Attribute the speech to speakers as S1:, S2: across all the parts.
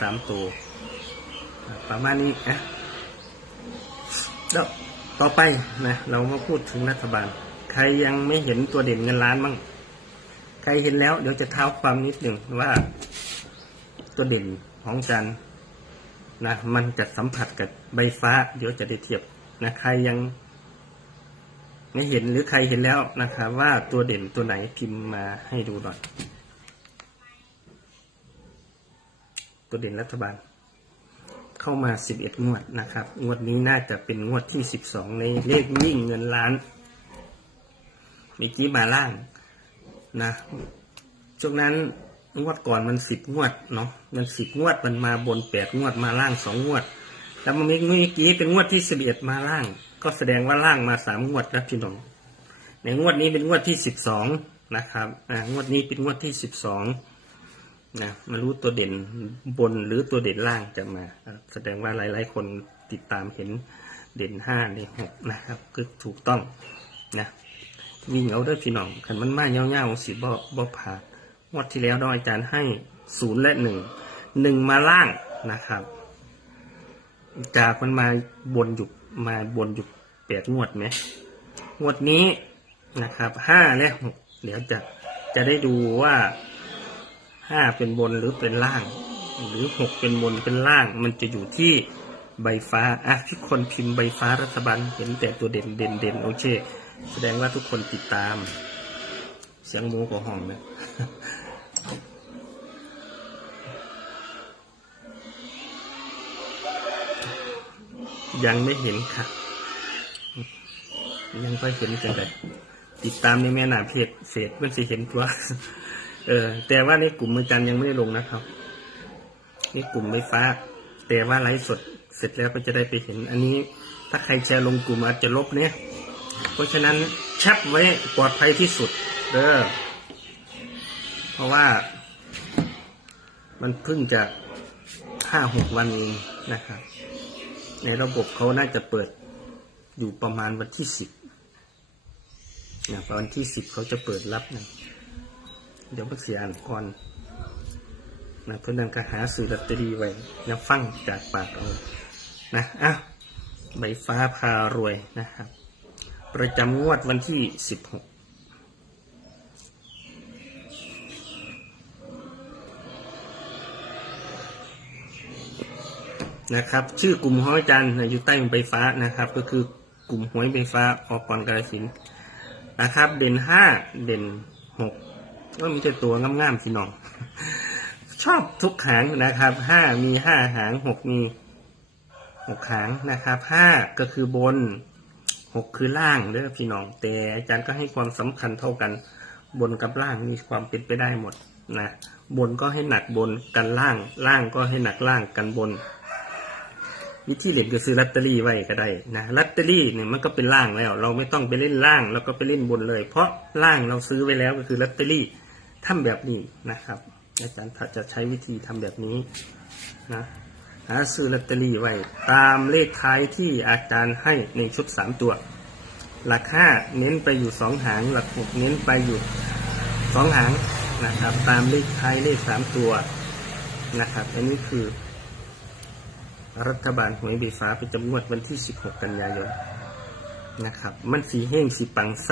S1: สามตัวประมาณนี้นะแล้วต่อไปนะเรามาพูดถึงรัฐบาล ใครยังไม่เห็นตัวเด่นเงินล้านบ้างใครเห็นแล้วเดี๋ยวจะเท้าความนิดหนึ่งว่าตัวเด่นของจันนะมันจะสัมผัสกับใบฟ้า เดี๋ยวจะได้เทียบนะใครยังไม่เห็นหรือใครเห็นแล้วนะครับว่าตัวเด่นตัวไหนพิมพ์มาให้ดูหน่อย ตัวเด่นรัฐบาล เข้ามา 11 งวดนะครับ งวดนี้น่าจะเป็นงวดที่ 12 ในเลขวิ่งเงินล้านเมื่อกี้มาล่างนะช่วงนั้นงวดก่อนมัน10งวดเนาะมัน10งวดมันมาบน8งวดมาล่าง2งวด แล้วมันเมื่อกี้เป็นงวดที่11มาล่าง ก็แสดงว่าล่างมา3งวดนะพี่น้องในงวดนี้เป็นงวดที่12นะครับอ่างวดนี้เป็นงวดที่12 นะมารู้ตัวเด่นบนหรือตัวเด่นล่างจะมา แสดงว่าหลาย ๆ คนติดตามเห็นเด่นห้าในหกนะครับคือถูกต้องนะวิ่งเอาเด้อพี่น้องขันมันมาเงาๆสิบ่บ่ผ่านงวดที่แล้วน้องอาจารย์ให้ศูนย์และหนึ่งหนึ่งมาล่างนะครับ จากมันมาบนอยู่มาบนอยู่แปดงวดไหมงวดนี้นะครับห้าและหกเดี๋ยวจะจะได้ดูว่า ห้าเป็นบนหรือเป็นล่าง หรือหกเป็นบนเป็นล่าง มันจะอยู่ที่ใบฟ้าอะที่คนพิมพ์ใบฟ้ารัฐบาลเห็นแต่ตัวเด่นเด่นเด่นโอเค แสดงว่าทุกคนติดตาม เสียงหมูกับห้องนะยังไม่เห็นค่ะ ยังไม่เห็นกันเลยติดตามในแม่นาเพจเฟซมันจะเห็นตัว เออ แต่ว่าในกลุ่มมือจันยังไม่ได้ลงนะครับนี่กลุ่มไฟฟ้า แต่ว่าไลฟ์สดเสร็จแล้วก็จะได้ไปเห็น อันนี้ ถ้าใครแชร์ลงกลุ่มอาจจะลบเนี่ย เพราะฉะนั้นแชปไว้ปลอดภัยที่สุด เด้อเพราะว่า มันเพิ่งจะห้าหกวันเองนะครับ ในระบบเขาน่าจะเปิดอยู่ประมาณวันที่สิบนะวันที่สิบเขาจะเปิดรับนะ เดี๋ยวพักเสียอ่านก่อนนะเพื่อนนำกระหาสื่อลอตเตอรี่ไว้นะฟังจากปากเอานะอะใบฟ้าพารวยนะครับ ประจำงวดวันที่สิบหกนะครับ ชื่อกลุ่มห้อยจันนะอยู่ใต้ใบฟ้านะครับ ก็คือกลุ่มหวยใบฟ้าออกก่อนกระสินนะครับ เด่นห้าเด่นหก ก็มีแต่ตัวงามๆพี่น้อง ชอบทุกหางนะครับห้ามีห้าหางหกมีหกหางนะครับห้าก็คือบนหกคือล่างเด้อพี่น้อง แต่อาจารย์ก็ให้ความสำคัญเท่ากัน บนกับล่างมีความเป็นไปได้หมดนะบนก็ให้หนักบนกันล่าง ล่างก็ให้หนักล่างกันบน วิธีเล่นก็ซื้อลอตเตอรี่ไว้ก็ได้นะลอตเตอรี่เนี่ยมันก็เป็นล่างแล้ว เราไม่ต้องไปเล่นล่าง แล้วก็ไปเล่นบนเลย เพราะล่างเราซื้อไว้แล้วก็คือลอตเตอรี่ ทำแบบนี้นะครับ อาจารย์จะใช้วิธีทำแบบนี้นะหาซื้อลอตเตอรี่ไว้ตามเลขท้ายที่อาจารย์ให้ในชุดสามตัว หลักห้าเน้นไปอยู่สองหาง หลักหกเน้นไปอยู่สองหางนะครับ ตามเลขท้ายเลขสามตัวนะครับ อันนี้คือ รัฐบาลหวยใบฟ้าไปจำงวดวันที่ 16 กันยายนนะครับ มันสีเฮงสีปังไซ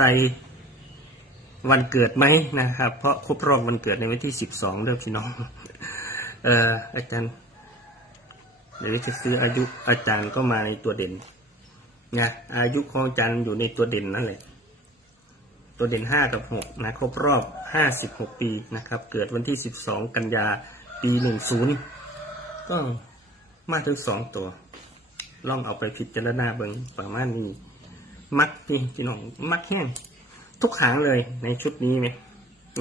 S1: วันเกิดไหมนะครับ เพราะครบรอบวันเกิดในวันที่12เด้อพี่น้อง เอ่ออาจารย์เดี๋ยวจะซื้ออายุอาจารย์ก็มาในตัวเด่นนะอายุของอาจารย์อยู่ในตัวเด่นนั่นแหละ ตัวเด่น5กับ6นะครบรอบ56ปีนะครับ เกิดวันที่12กันยาปี10ก็มาถึงสองตัวลองเอาไปพิจารณาเบิงประมาณนี้ มักนี่พี่น้อง มักแห้ง ทุกหางเลยในชุดนี้ไหม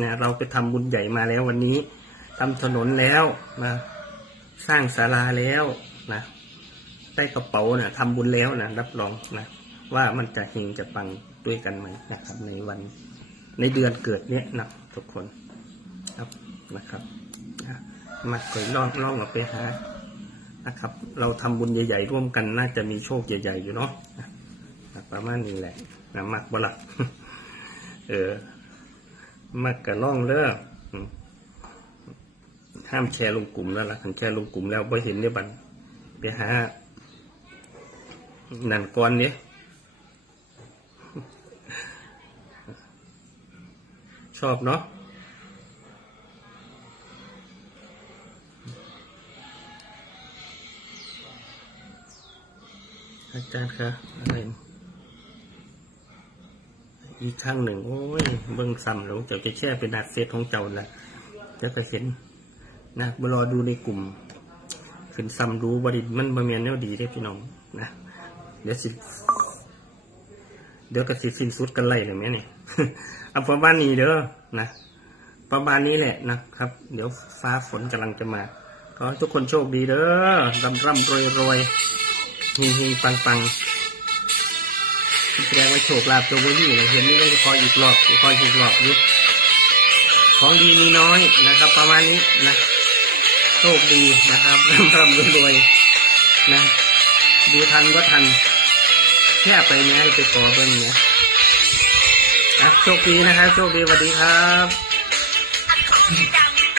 S1: นะเราไปทำบุญใหญ่มาแล้ววันนี้ทำถนนแล้วนะสร้างศาลาแล้วนะใต้กระเป๋านะทำบุญแล้วนะรับรองนะว่ามันจะเฮงจะปังด้วยกันไหมนะครับ ในวันในเดือนเกิดเนี้ยนะทุกคนครับนะครับมาคอยล่องล่องเอาไปหานะครับ เราทำบุญใหญ่ ๆ ร่วมกันน่าจะมีโชคใหญ่ ๆ อยู่เนาะนะประมาณนี้แหละนะมักบลัก เออ มักกะล่องเด้อห้ามแชร์ลงกลุ่มแล้วล่ะคันแชร์ลงกลุ่มแล้วบ่เห็นได้บัดไปหานั่นก่อนเนี่ยชอบเนาะอาจารย์คะอะไร อีกครั้งหนึ่ง โอ้ย เบิ่งซ้ำแล้วเจ้าจะแช่เป็นหนักเซตของเจ้าละเจ้าก็เห็นนะบรอดูในกลุ่มขึ้นซ้ำดูบริมันบะเมียนแนวดีได้พี่น้องนะเดี๋ยวสิเดี๋ยวก็สิสิ้นสุดกันไล่เลยไหมเนี่ยเอาประมาณนี้เด้อนะประมาณนี้แหละนะครับ เดี๋ยวฟ้าฝนกำลังจะมาขอทุกคนโชคดีเด้อร่ำร่ำรวยรวยเฮงเฮงปังปัง แสดงว่าโชคลาภตัวนี่เห็นนี่ก็จะคอยอีกรอบคอยอีกรอบอยู่ของดีมีน้อยนะครับ ประมาณนี้นะโชคดีนะครับร่ำรวยรวยนะ ดูทันก็ทันแค่ไปแม่ไปก่อเบิ้งเนี่ยอะโชคดีนะครับโชคดีสวัสดีครับ